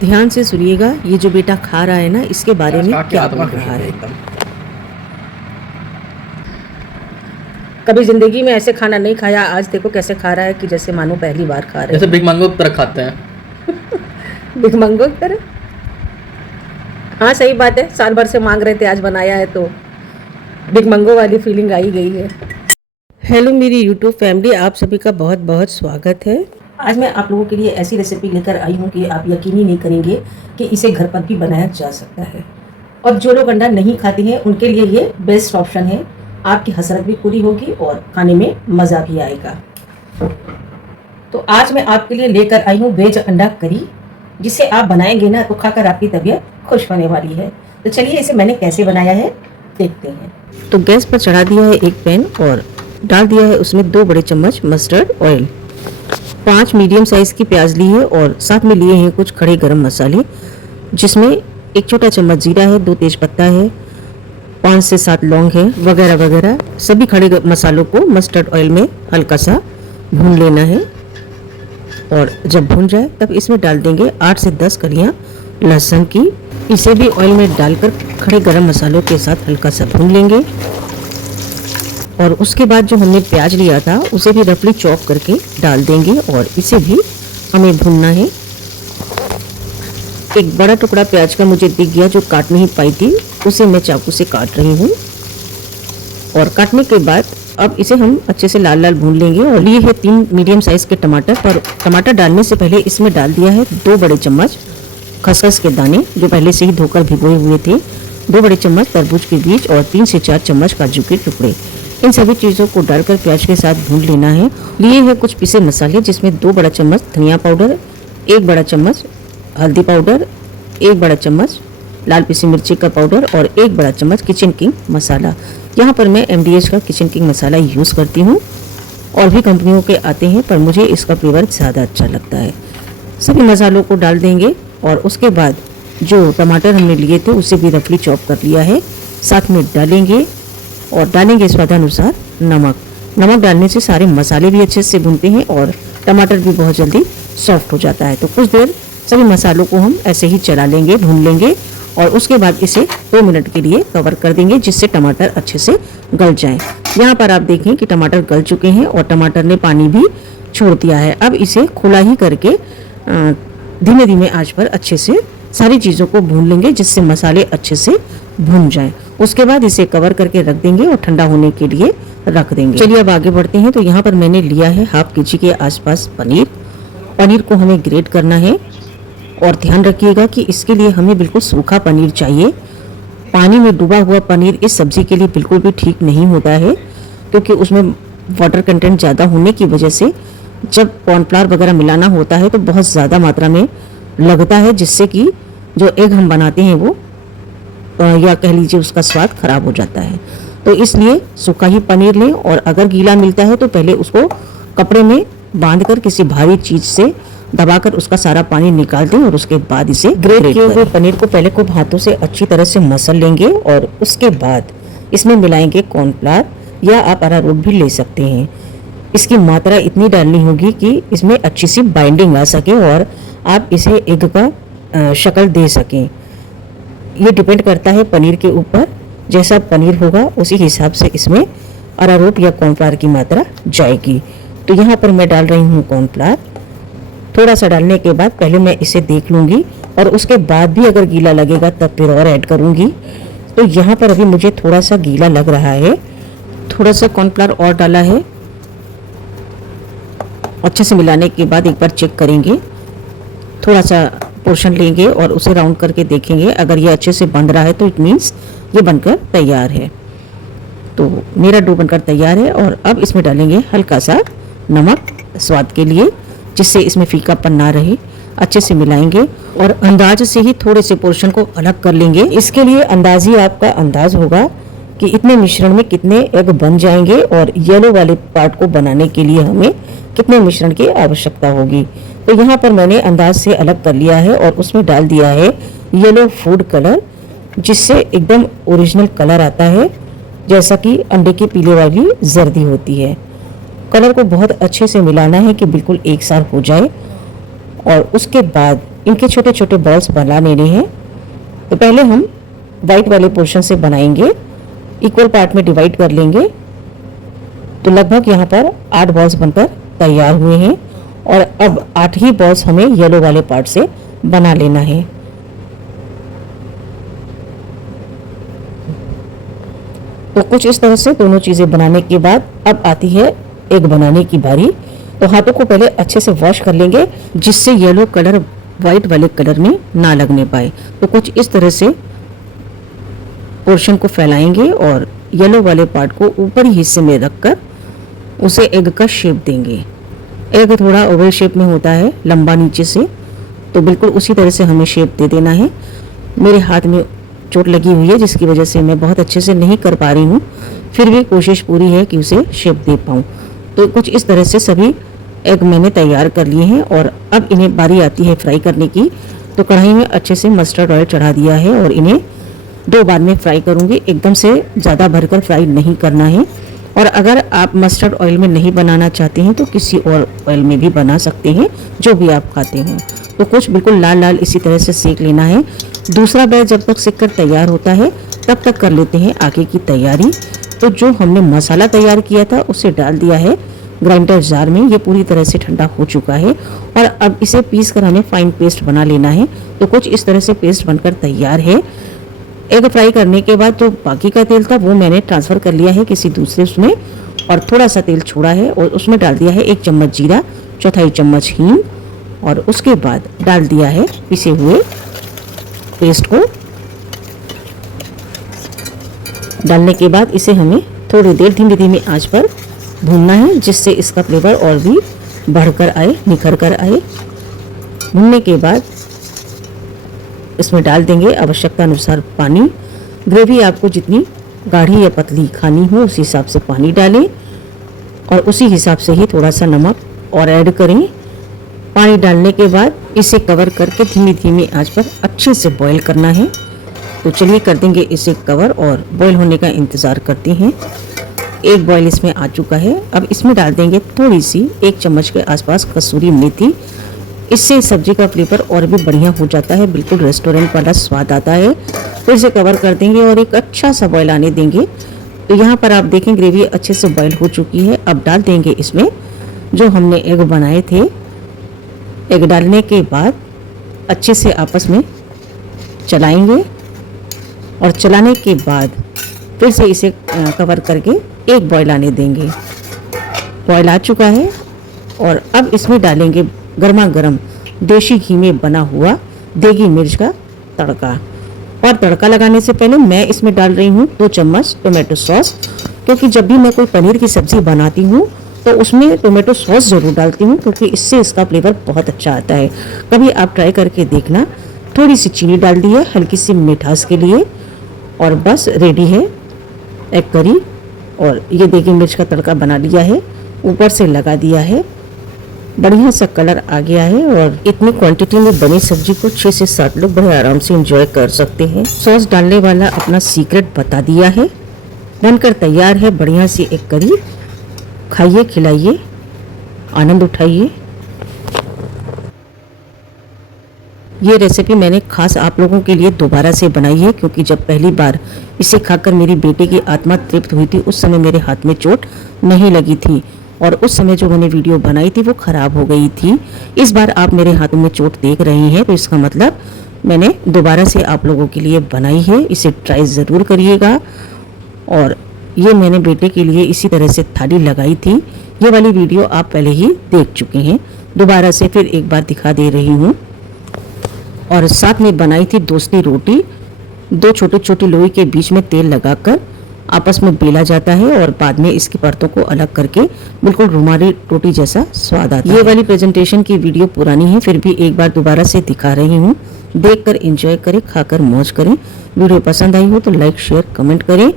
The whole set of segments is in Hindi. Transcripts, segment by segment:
ध्यान से सुनिएगा, ये जो बेटा खा रहा है ना, इसके बारे में क्या बोल रहा है। कभी जिंदगी में ऐसे खाना नहीं खाया, आज देखो कैसे खा रहा है कि जैसे मानो पहली बार खा रहे जैसे बिग मैंगो की तरह खाते हैं। बिग मैंगो की तरह। हाँ सही बात है, साल भर से मांग रहे थे, आज बनाया है तो बिग मैंगो वाली फीलिंग आई गई है। हेलो मेरी यूट्यूब फैमिली, आप सभी का बहुत बहुत स्वागत है। आज मैं आप लोगों के लिए ऐसी रेसिपी लेकर आई हूँ कि आप यकीन ही नहीं करेंगे कि इसे घर पर भी बनाया जा सकता है। और जो लोग अंडा नहीं खाते हैं उनके लिए ये बेस्ट ऑप्शन है। आपकी हसरत भी पूरी होगी और खाने में मज़ा भी आएगा। तो आज मैं आपके लिए लेकर आई हूँ वेज अंडा करी, जिसे आप बनाएंगे ना तो खाकर आपकी तबीयत खुश होने वाली है। तो चलिए इसे मैंने कैसे बनाया है देखते हैं। तो गैस पर चढ़ा दिया है एक पैन और डाल दिया है उसमें 2 बड़े चम्मच मस्टर्ड ऑयल। 5 मीडियम साइज की प्याज ली है और साथ में लिए हैं कुछ खड़े गरम मसाले, जिसमें 1 छोटा चम्मच जीरा है, 2 तेज पत्ता है, 5 से 7 लौंग है, वगैरह वगैरह। सभी खड़े मसालों को मस्टर्ड ऑयल में हल्का सा भून लेना है और जब भून जाए तब इसमें डाल देंगे 8 से 10 कलियां लहसुन की। इसे भी ऑयल में डालकर खड़े गरम मसालों के साथ हल्का सा भून लेंगे। और उसके बाद जो हमने प्याज लिया था उसे भी रफली चॉप करके डाल देंगे और इसे भी हमें भूनना है। एक बड़ा टुकड़ा प्याज का मुझे दिख गया जो काट नहीं पाई थी, उसे मैं चाकू से काट रही हूँ। और काटने के बाद अब इसे हम अच्छे से लाल लाल भून लेंगे। और लिए है 3 मीडियम साइज के टमाटर। पर टमाटर डालने से पहले इसमें डाल दिया है 2 बड़े चम्मच खसखस के दाने, जो पहले से ही धोकर भिगोए हुए थे, 2 बड़े चम्मच तरबूज के बीज और 3 से 4 चम्मच काजू के टुकड़े। इन सभी चीज़ों को डालकर प्याज के साथ भून लेना है। लिए हैं कुछ पिसे मसाले, जिसमें 2 बड़ा चम्मच धनिया पाउडर, 1 बड़ा चम्मच हल्दी पाउडर, 1 बड़ा चम्मच लाल पिसी मिर्ची का पाउडर और 1 बड़ा चम्मच किचन किंग मसाला। यहाँ पर मैं MDH का किचन किंग मसाला यूज़ करती हूँ। और भी कंपनियों के आते हैं पर मुझे इसका फ्लेवर ज़्यादा अच्छा लगता है। सभी मसालों को डाल देंगे और उसके बाद जो टमाटर हमने लिए थे उसे भी रफली चॉप कर लिया है, साथ में डालेंगे। और डालेंगे स्वादानुसार नमक। नमक डालने से सारे मसाले भी अच्छे से भूनते हैं और टमाटर भी बहुत जल्दी सॉफ्ट हो जाता है। तो कुछ देर सभी मसालों को हम ऐसे ही चला लेंगे, भून लेंगे और उसके बाद इसे 2 मिनट के लिए कवर कर देंगे, जिससे टमाटर अच्छे से गल जाएं। यहाँ पर आप देखें कि टमाटर गल चुके हैं और टमाटर ने पानी भी छोड़ दिया है। अब इसे खुला ही करके धीमे धीमे आंच पर अच्छे से सारी चीज़ों को भून लेंगे, जिससे मसाले अच्छे से भून जाएं। उसके बाद इसे कवर करके रख देंगे और ठंडा होने के लिए रख देंगे। चलिए अब आगे बढ़ते हैं। तो यहाँ पर मैंने लिया है हाफ केजी के आसपास पनीर। पनीर को हमें ग्रेट करना है और ध्यान रखिएगा कि इसके लिए हमें बिल्कुल सूखा पनीर चाहिए। पानी में डूबा हुआ पनीर इस सब्जी के लिए बिल्कुल भी ठीक नहीं होता है, क्योंकि उसमें वाटर कंटेंट ज़्यादा होने की वजह से जब कॉर्नफ्लावर वगैरह मिलाना होता है तो बहुत ज़्यादा मात्रा में लगता है, जिससे कि जो एग हम बनाते हैं वो या कह लीजिए उसका स्वाद खराब हो जाता है। तो इसलिए सूखा ही पनीर लें और अगर गीला मिलता है तो पहले उसको कपड़े में बांधकर किसी भारी चीज़ से दबाकर उसका सारा पानी निकाल दें और उसके बाद इसे ग्रेट किए हुए पनीर को पहले खूब हाथों से अच्छी तरह से मसल लेंगे और उसके बाद इसमें मिलाएंगे कॉर्नफ्लावर या आप अरारोट भी ले सकते हैं। इसकी मात्रा इतनी डालनी होगी कि इसमें अच्छी सी बाइंडिंग आ सके और आप इसे एग का शक्ल दे सकें। ये डिपेंड करता है पनीर के ऊपर, जैसा पनीर होगा उसी हिसाब से इसमें अरारोट या कॉर्नफ्लावर की मात्रा जाएगी। तो यहाँ पर मैं डाल रही हूँ कॉर्नफ्लावर। थोड़ा सा डालने के बाद पहले मैं इसे देख लूँगी और उसके बाद भी अगर गीला लगेगा तब फिर और ऐड करूँगी। तो यहाँ पर अभी मुझे थोड़ा सा गीला लग रहा है, थोड़ा सा कॉर्नफ्लावर और डाला है। अच्छे से मिलाने के बाद एक बार चेक करेंगे, थोड़ा सा पोर्शन लेंगे और उसे राउंड करके देखेंगे। अगर ये अच्छे से बन रहा है तो इट मीन्स ये बनकर तैयार है। तो मेरा डो बनकर तैयार है और अब इसमें डालेंगे हल्का सा नमक स्वाद के लिए, जिससे इसमें फीकापन ना रहे। अच्छे से मिलाएंगे और अंदाज से ही थोड़े से पोर्शन को अलग कर लेंगे। इसके लिए अंदाज ही आपका अंदाज होगा कि इतने मिश्रण में कितने एग बन जाएंगे और येलो वाले पार्ट को बनाने के लिए हमें कितने मिश्रण की आवश्यकता होगी। तो यहाँ पर मैंने अंदाज से अलग कर लिया है और उसमें डाल दिया है येलो फूड कलर, जिससे एकदम ओरिजिनल कलर आता है, जैसा कि अंडे की पीले वाली जर्दी होती है। कलर को बहुत अच्छे से मिलाना है कि बिल्कुल एक साथ हो जाए और उसके बाद इनके छोटे छोटे बॉल्स बना लेने हैं। तो पहले हम वाइट वाले पोर्शन से बनाएंगे, इक्वल पार्ट में डिवाइड कर लेंगे। तो लगभग यहाँ पर 8 बॉल्स बनकर तैयार हुए हैं और अब 8 ही बॉल्स हमें येलो वाले पार्ट से बना लेना है। तो कुछ इस तरह से दोनों चीजें बनाने के बाद अब आती है एग बनाने की बारी। तो हाथों को पहले अच्छे से वॉश कर लेंगे, जिससे येलो कलर व्हाइट वाले कलर में ना लगने पाए। तो कुछ इस तरह से पोर्शन को फैलाएंगे और येलो वाले पार्ट को ऊपरी हिस्से में रखकर उसे एग का शेप देंगे। एग थोड़ा ओवल शेप में होता है, लंबा नीचे से, तो बिल्कुल उसी तरह से हमें शेप दे देना है। मेरे हाथ में चोट लगी हुई है, जिसकी वजह से मैं बहुत अच्छे से नहीं कर पा रही हूँ, फिर भी कोशिश पूरी है कि उसे शेप दे पाऊँ। तो कुछ इस तरह से सभी एग मैंने तैयार कर लिए हैं और अब इन्हें बारी आती है फ्राई करने की। तो कढ़ाई में अच्छे से मस्टर्ड ऑयल चढ़ा दिया है और इन्हें 2 बार में फ्राई करूँगी। एकदम से ज़्यादा भरकर फ्राई नहीं करना है। और अगर आप मस्टर्ड ऑयल में नहीं बनाना चाहते हैं तो किसी और ऑयल में भी बना सकते हैं, जो भी आप खाते हो। तो कुछ बिल्कुल लाल लाल इसी तरह से सेक लेना है। दूसरा बैच जब तक सेक कर तैयार होता है तब तक कर लेते हैं आगे की तैयारी। तो जो हमने मसाला तैयार किया था उसे डाल दिया है ग्राइंडर जार में। ये पूरी तरह से ठंडा हो चुका है और अब इसे पीस कर हमें फाइन पेस्ट बना लेना है। तो कुछ इस तरह से पेस्ट बनकर तैयार है। एग फ्राई करने के बाद जो बाकी का तेल था वो मैंने ट्रांसफ़र कर लिया है किसी दूसरे उसमें और थोड़ा सा तेल छोड़ा है और उसमें डाल दिया है 1 चम्मच जीरा, 1/4 चम्मच हींग और उसके बाद डाल दिया है पिसे हुए पेस्ट को। डालने के बाद इसे हमें थोड़ी देर धीमी धीमी आंच पर भूनना है, जिससे इसका फ्लेवर और भी बढ़कर आए, निखर कर आए। भूनने के बाद इसमें डाल देंगे आवश्यकता अनुसार पानी। ग्रेवी आपको जितनी गाढ़ी या पतली खानी हो उस हिसाब से पानी डालें और उसी हिसाब से ही थोड़ा सा नमक और ऐड करें। पानी डालने के बाद इसे कवर करके धीमी धीमी आंच पर अच्छे से बॉईल करना है। तो चलिए कर देंगे इसे कवर और बॉईल होने का इंतज़ार करते हैं। 1 बॉईल इसमें आ चुका है। अब इसमें डाल देंगे थोड़ी सी 1 चम्मच के आसपास कसूरी मेथी। इससे सब्जी का फ्लेवर और भी बढ़िया हो जाता है, बिल्कुल रेस्टोरेंट वाला स्वाद आता है। फिर से कवर कर देंगे और एक अच्छा सा बॉईल आने देंगे। तो यहाँ पर आप देखें ग्रेवी अच्छे से बॉईल हो चुकी है। अब डाल देंगे इसमें जो हमने एग बनाए थे। एग डालने के बाद अच्छे से आपस में चलाएंगे और चलाने के बाद फिर से इसे कवर करके 1 बॉईल आने देंगे। बॉईल आ चुका है और अब इसमें डालेंगे गर्मा गर्म देसी घी में बना हुआ देगी मिर्च का तड़का। और तड़का लगाने से पहले मैं इसमें डाल रही हूँ 2 चम्मच टोमेटो सॉस, क्योंकि जब भी मैं कोई पनीर की सब्ज़ी बनाती हूँ तो उसमें टोमेटो सॉस ज़रूर डालती हूँ, क्योंकि इससे इसका फ्लेवर बहुत अच्छा आता है। कभी आप ट्राई करके देखना। थोड़ी सी चीनी डाल दी है हल्की सी मिठास के लिए और बस रेडी है एग करी। और ये देगी मिर्च का तड़का बना लिया है, ऊपर से लगा दिया है, बढ़िया सा कलर आ गया है। और इतनी क्वांटिटी में बनी सब्जी को 6 से 7 लोग बड़े आराम से एंजॉय कर सकते हैं। सॉस डालने वाला अपना सीक्रेट बता दिया है। बनकर तैयार है बढ़िया सी एग करी। खाइए, खिलाइए, आनंद उठाइए। ये रेसिपी मैंने खास आप लोगों के लिए दोबारा से बनाई है, क्योंकि जब पहली बार इसे खाकर मेरी बेटी की आत्मा तृप्त हुई थी उस समय मेरे हाथ में चोट नहीं लगी थी और उस समय जो मैंने वीडियो बनाई थी वो ख़राब हो गई थी। इस बार आप मेरे हाथों में चोट देख रही हैं तो इसका मतलब मैंने दोबारा से आप लोगों के लिए बनाई है। इसे ट्राई ज़रूर करिएगा। और ये मैंने बेटे के लिए इसी तरह से थाली लगाई थी। ये वाली वीडियो आप पहले ही देख चुके हैं, दोबारा से फिर एक बार दिखा दे रही हूँ। और साथ में बनाई थी दोस्ती रोटी। 2 छोटे छोटे लोई के बीच में तेल लगाकर आपस में बेला जाता है और बाद में इसकी परतों को अलग करके बिल्कुल रुमाली रोटी जैसा स्वाद आता है। ये वाली प्रेजेंटेशन की वीडियो पुरानी है, फिर भी एक बार दोबारा से दिखा रही हूँ। देखकर एंजॉय करें, खाकर मौज करें। वीडियो पसंद आई हो तो लाइक, शेयर, कमेंट करें।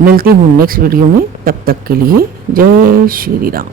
मिलती हूँ नेक्स्ट वीडियो में, तब तक के लिए जय श्री राम।